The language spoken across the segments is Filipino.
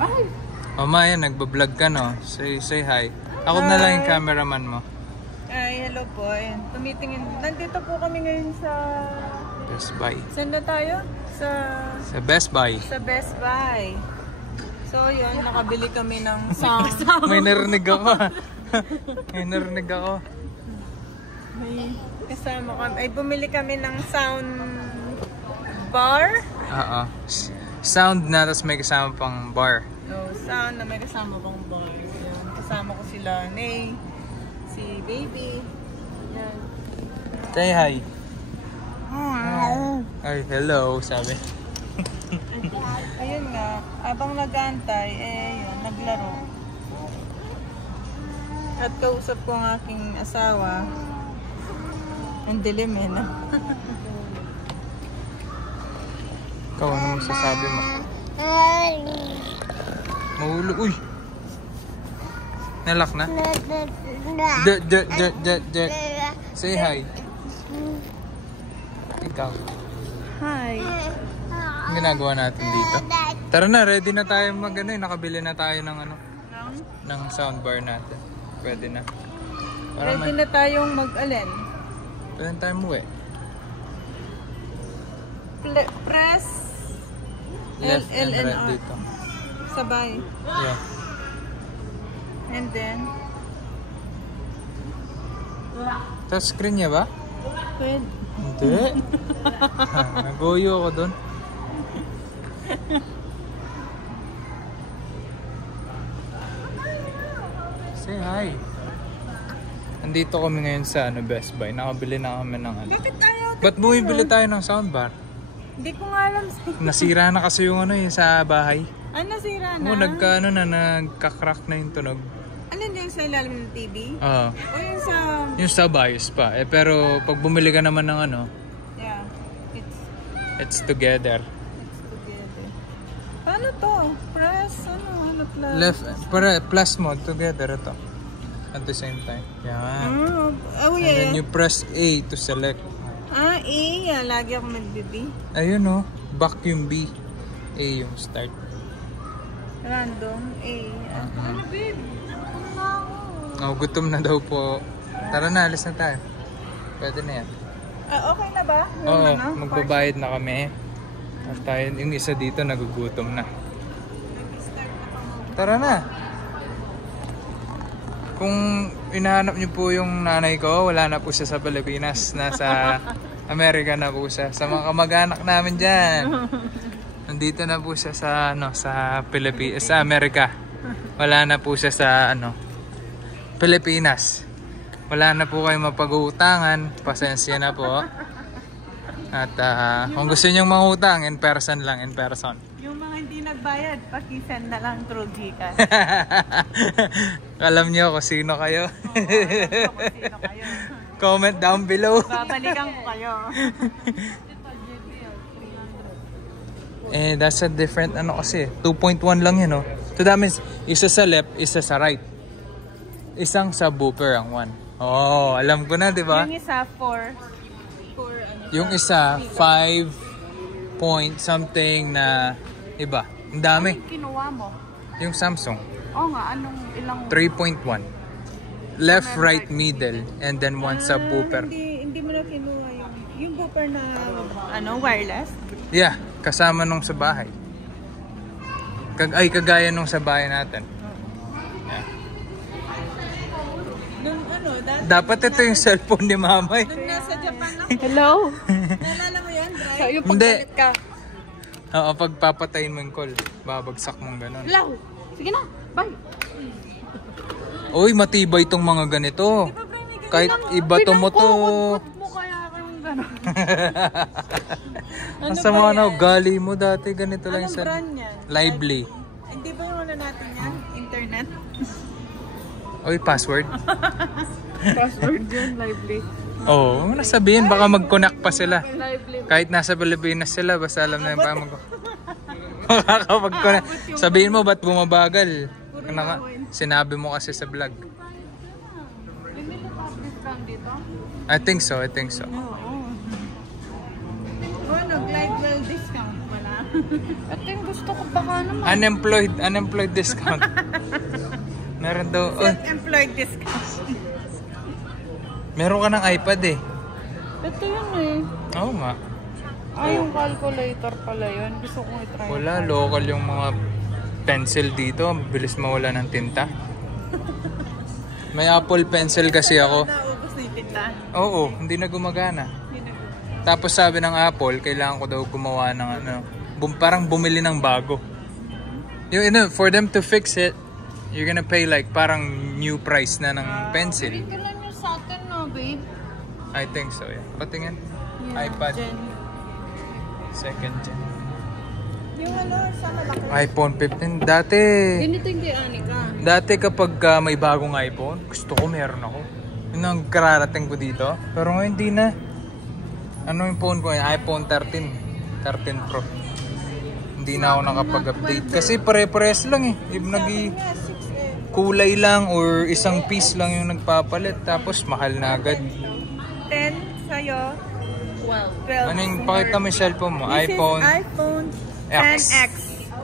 Ay! Maya, nagbablog ka, no? Say hi. Ako na lang yung cameraman mo. Ay, hello po. Ayan, tumitingin. Nandito po kami ngayon sa... Best Buy. Saan na tayo? Sa Best Buy. Sa Best Buy. So, yun. Nakabili kami ng sound. May narinig ako. May narinig ako. May kasama kami. Ay, bumili kami ng sound bar. Oo. Sound na, tapos may kasama pang bar. No, sound na may kasama pang bar. Yan. Kasama ko sila Nay, si Baby. Yan. Say hi. Ay, hello, sabi. Ayun nga, abang nag-aantay, yun, naglaro. At kausap ko ang aking asawa. Ang dilim na. Ikaw, ano masasabi mo? Mahulog. Uy! Nalak na? Say hi. Ikaw. Hi. Ang ginagawa natin dito. Tara na, ready na tayo nakabili na tayo ng ng soundbar natin. Pwede na. Ready na tayong mag-alin? Pwede na tayo muwi. Press Left and L, right R. dito. Sabay. Yeah. And then? Touchscreen niya ba? Pwede. Hindi. Nagoyo ako dun. Say hi. Andito kami ngayon sa Best Buy. Nakabili na kami ng Bakit tayo? Ba't bumibili tayo ng soundbar? Hindi ko nga alam sa'yo. Nasira na kasi yung yung sa bahay. Nasira na? Nagka-crack na yung tunog. Ano yung sa ilalim ng TV? Oo. O yung sa... Yung sa bios pa. Pero pag bumili ka naman ng Yeah. it's together. It's together. Paano to? Press? Ano Left, plus mo, together ito. At the same time. Yan. Oh, yeah. And then you press A to select. A. Lagi ako nag-B. Ayun vacuum B. A yung start. Random A. Ano, babe? Gutom na daw po. Tara na, alis na tayo. Pwede na yan. Okay na ba? Oo, magbabayad na kami. At tayo, yung isa dito nagugutom na. Tara na. Kung hinahanap niyo po yung nanay ko, wala na po siya sa Pilipinas. Nasa Amerika na po siya. Sa mga kamag-anak namin dyan. Nandito na po siya sa, sa sa Amerika. Wala na po siya sa, Pilipinas. Wala na po kayo mapag-uutangan. Pasensya na po. At kung gusto niyong mangutang, in person lang, in person. Yung mga hindi nagbayad, pakisend na lang through Gcash. Alam niyo kung sino kayo. Oo, alam ko kung sino kayo. Comment down below. Babalikan ko kayo. That's a different kasi. 2.1 lang yun, So that means, isa sa left, isa sa right. Isang subwoofer ang one. Oh, alam ko na, di ba? Yung isa 4. Yung isa 5 point something na iba. Ang dami. Anong kinuha mo? Yung Samsung. Oo nga, anong ilang... 3.1. Left, right, middle, and then one subwoofer. Hindi mo na kinuha yung woofer na wireless? Yeah, kasama nung sa bahay. Kagaya nung sa bahay natin. Yeah. Dapat ito yung cellphone ni mama eh. Nung nasa Japan lang. Hello? Naalala mo yan, Bri? So, yung pagkalit ka. Oo, pagpapatayin mo yung call, babagsak mong gano'n. Hello? Sige na, bye. Uy, matibay itong mga ganito. Kahit ibato mo to. Mo kaya kayong gano'n. Asa mo gali mo dati ganito lang Anong brand yan? Lively. Hindi ba yung natin yan? Internet? Uy, password. Password yun, Lively. Oo, ano sabihin, baka mag-connect pa sila. Lively. Kahit nasa Pilipinas sila, basta alam na yung paano mag-connect. Sabihin mo, ba't bumabagal? Sinabi mo kasi sa vlog. Limited discount dito? I think so. Oo. Glide well discount wala. Ito yung gusto ko baka naman. Unemployed discount. Meron daw. Self-employed discount. Meron ka ng iPad eh. Ito yun eh. Oo nga. Yung calculator pala yun. Gusto kong i-try. Wala, local yung mga pencil dito. Bilis mawala ng tinta. May Apple pencil kasi ako. Naubos na yung tinta. Oo, hindi na gumagana. Tapos sabi ng Apple, kailangan ko daw gumawa ng parang bumili ng bago. For them to fix it, you're gonna pay like parang new price na ng pencil. Dito lang yung sa atin no, babe. I think so, yeah. Patingin. Yeah, iPad. Gen. Second gen. Yung sa malaki. iPhone 15. Dati Ganito yung kay Anika. Dati kapag may bagong iPhone, gusto ko meron ako. Yun ang kararating ko dito. Pero ngayon hindi na. Ano yung phone ko? iPhone 13. 13 Pro. Hindi na ako nakapag-update. Kasi pare-pares lang eh. Kulay lang or isang piece lang yung nagpapalit. Tapos mahal na agad. 10 sa'yo. 12. Ano yung pakita mo yung cellphone mo? iPhone iPhone X. 10X.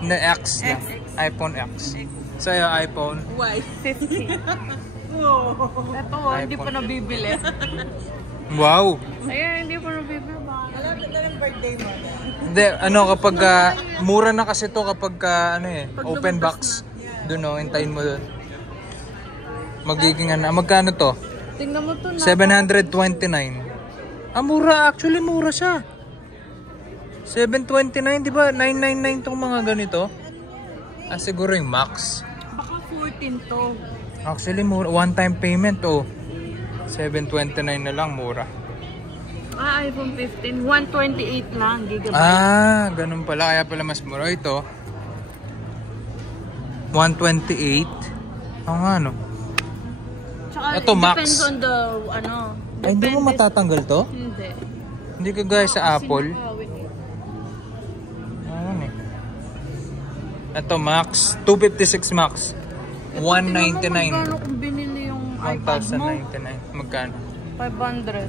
Na X lang. iPhone X. Sa'yo iPhone Y. 50. Ito hindi pa nabibili. Wow! Ayun, hindi pa nabibili. Malapit na ng birthday mo. Hindi, kapag mura na kasi to kapag open box. Doon hintayin mo doon. Magiging magkano to? Tingnan mo to na. 729. Mura. Actually, mura siya. 729, di ba? 999 tong mga ganito. Siguro yung max. Baka 14 to. Actually, mura. One-time payment, 729 na lang, mura. iPhone 15. 128 lang, gigabyte. Ganun pala. Kaya pala mas mura. Ito, 128. Nga, no? Tsaka, ito, max. Depends on the, Ay, hindi mo matatanggal to? Hindi. Hindi ka guys sa Apple. Ito, max. 256 max. 199. Magkano kung binili yung iPad mo? 1,099. Magkano? 500.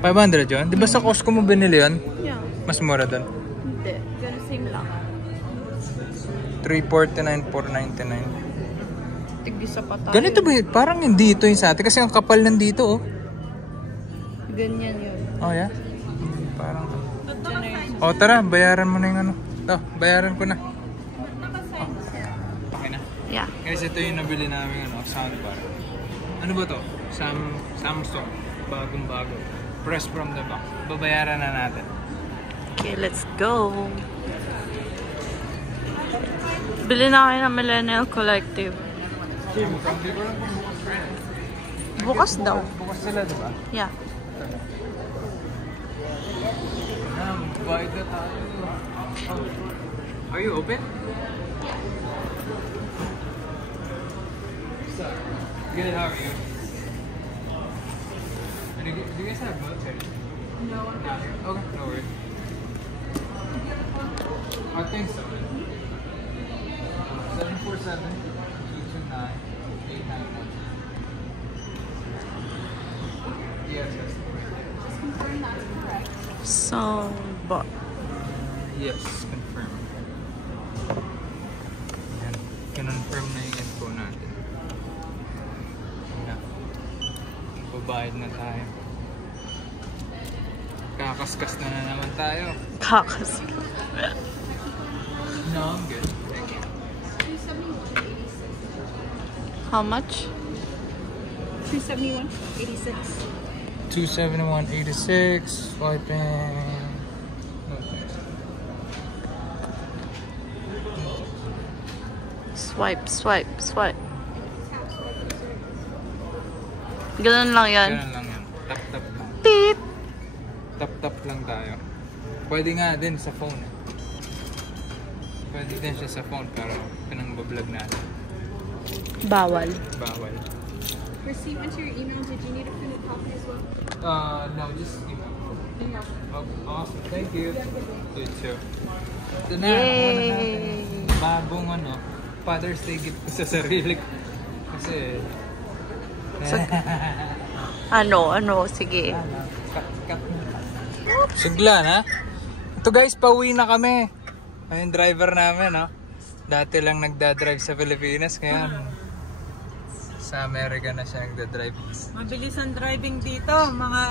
500 yun? Di ba sa Costco mo binili yun? Yeah. Mas mura doon. Hindi. Pero same lang. 349, 499. Tig-isa pa tayo. Ganito ba yun? Parang hindi ito yung sa atin kasi ang kapal nandito, Ganyan yun. Oh, yeah? Parang... tara, bayaran mo na yung bayaran ko na. Okay na? Yeah. Guys, ito yung nabili namin soundbar. Ano ba to? Samsung. Bagong-bago. Press from the box. Babayaran na natin. Okay, let's go. Bili na kayo ng Millennial Collective. Bukas daw. Bukas sila, diba? Yeah. Bayad na tayo. Are you open? Good, how are you? Do you guys have military? No. Okay, no worries. I think so. 747-229-899. Yes. Soundbar. Yes, confirm. Ayan. Confirm na yung info natin. Ayan. Babayad na tayo. Kakaskas na naman tayo. Kakas. No, I'm good. Thank you. How much? 271.86. 271.86. Swiping. Swipe. Ganun lang yan. Ganun lang yan. Tap-tap lang. Beep! Tap-tap lang tayo. Pwede nga din sa phone. Pwede din siya sa phone pero pinang-vlog natin. Bawal. Receipt went to your email. Did you need a printed copy as well? No, just email. Email. Oh, awesome. Thank you. You too. Ito na. Yay! Bagong Father's Day gift ko sa sarili ko. Kasi... Ano? Sige. Cut mo. Sigla na? Ito guys, pauwi na kami. Ayun, driver namin, no? Dati lang nagdadrive sa Pilipinas, ngayon sa Amerika na siya nagdadrive. Mabilis ang driving dito, mga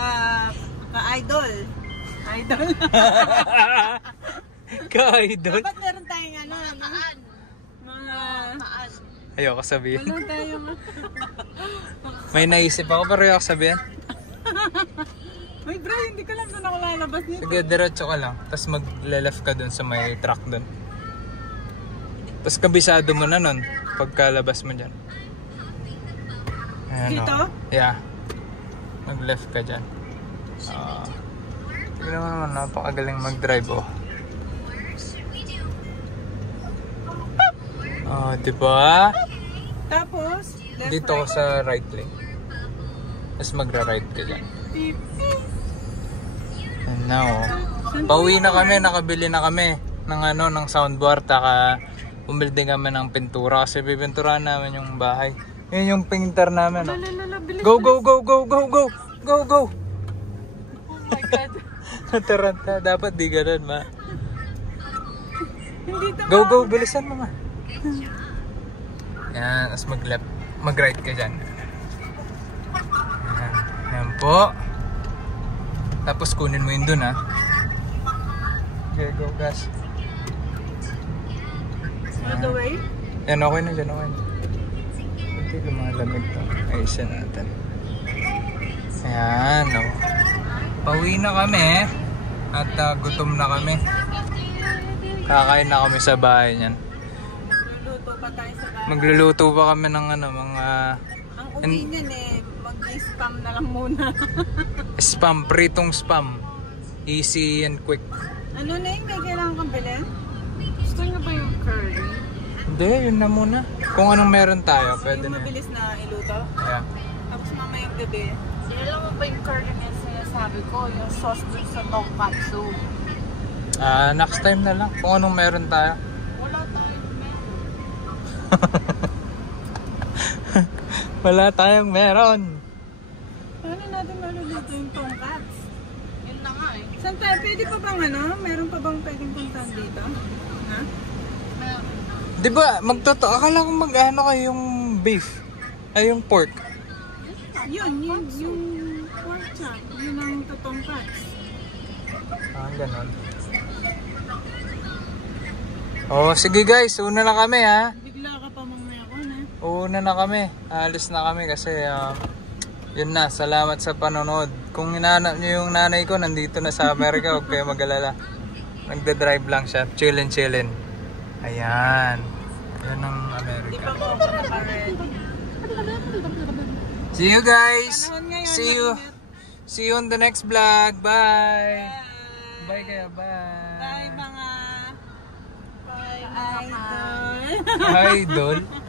ka-idol. Idol. Ka-idol? Dapat meron tayong ano, mga Ayoko sabihin. wala tayong May naisip ako pero ayoko sabihin. Uy bro, hindi ko lang doon ako lalabas nito. Sige, diretso ka lang. Tapos magle-left ka dun sa may truck dun. Tapos kabisado mo na nun pagkalabas mo dyan. Ayan, Dito? oh. Yeah. Mag-left ka dyan. Tignan mo naman, napakagaling mag-drive, oh. Oh, diba? Tapos, left, Dito ko sa right lane. Tapos magra-right ka dyan. And now, oh. Pauwi na kami, nakabili na kami ng ano, ng soundboard, taka bumili din kami ng pintura kasi pipinturahan namin yung bahay. Yun yung painter namin, oh. Go, go, go, go, go, go, go, go. Oh my God. Nataranta, dapat di ganun, ma. Hindi ito Go, go, bilisan mo, ma. Yan, tapos mag-left, mag-right ka dyan. Yan, yan po. Tapos kunin mo yun dun, ha. Okay, go, gas. all the way. Yan, okay na dyan, okay na. Hindi lumalamig to. Ayusin natin. Ayan, oh. Pauwi na kami. At gutom na kami. Kakain na kami sa bahay niyan. Luluto pa tayo sa bahay. Magluluto pa kami ng ano, mga Ang uwi niyan mag-spam na lang muna. spam, pritong spam. Easy and quick. Ano na yung may kailangan kang bilhin? Gusto niyo ba yung curry? Hindi, yun na muna. Kung anong meron tayo, pwede Yung na. mabilis na iluto? Yeah. Tapos mamayang gabi. Alam mo ba yung curry na sinasabi ko? Yung sauce dun sa tonkatsu. Next time na lang. Kung anong meron tayo. Wala tayong menu. Wala tayong meron. Paano natin maluluto yung tongkats? Yun na nga eh. Saan tayo? Pwede pa bang ano? Meron pa bang pwedeng puntahan dito? Ha? Di ba, akala ko mag-ano kayo yung beef. Ay, yung pork. Yun, yung pork chop. Yun ang tongkats. Ganon. Oh, sige guys, una na kami, ha. Bigla ka pa mamaya ko na. Una na kami. Alis na kami kasi yun na, salamat sa panonood. Kung hinahanap nyo yung nanay ko, nandito na sa Amerika, huwag kayo mag-alala. Nagda-drive lang siya, chillin'. Ayan. Yan ang Di Amerika. pa mo ako naka-ready. See you guys. Panahon ngayon, mainit. See you on the next vlog. Bye. Bye kayo. Bye. Bye mga idol. Idol.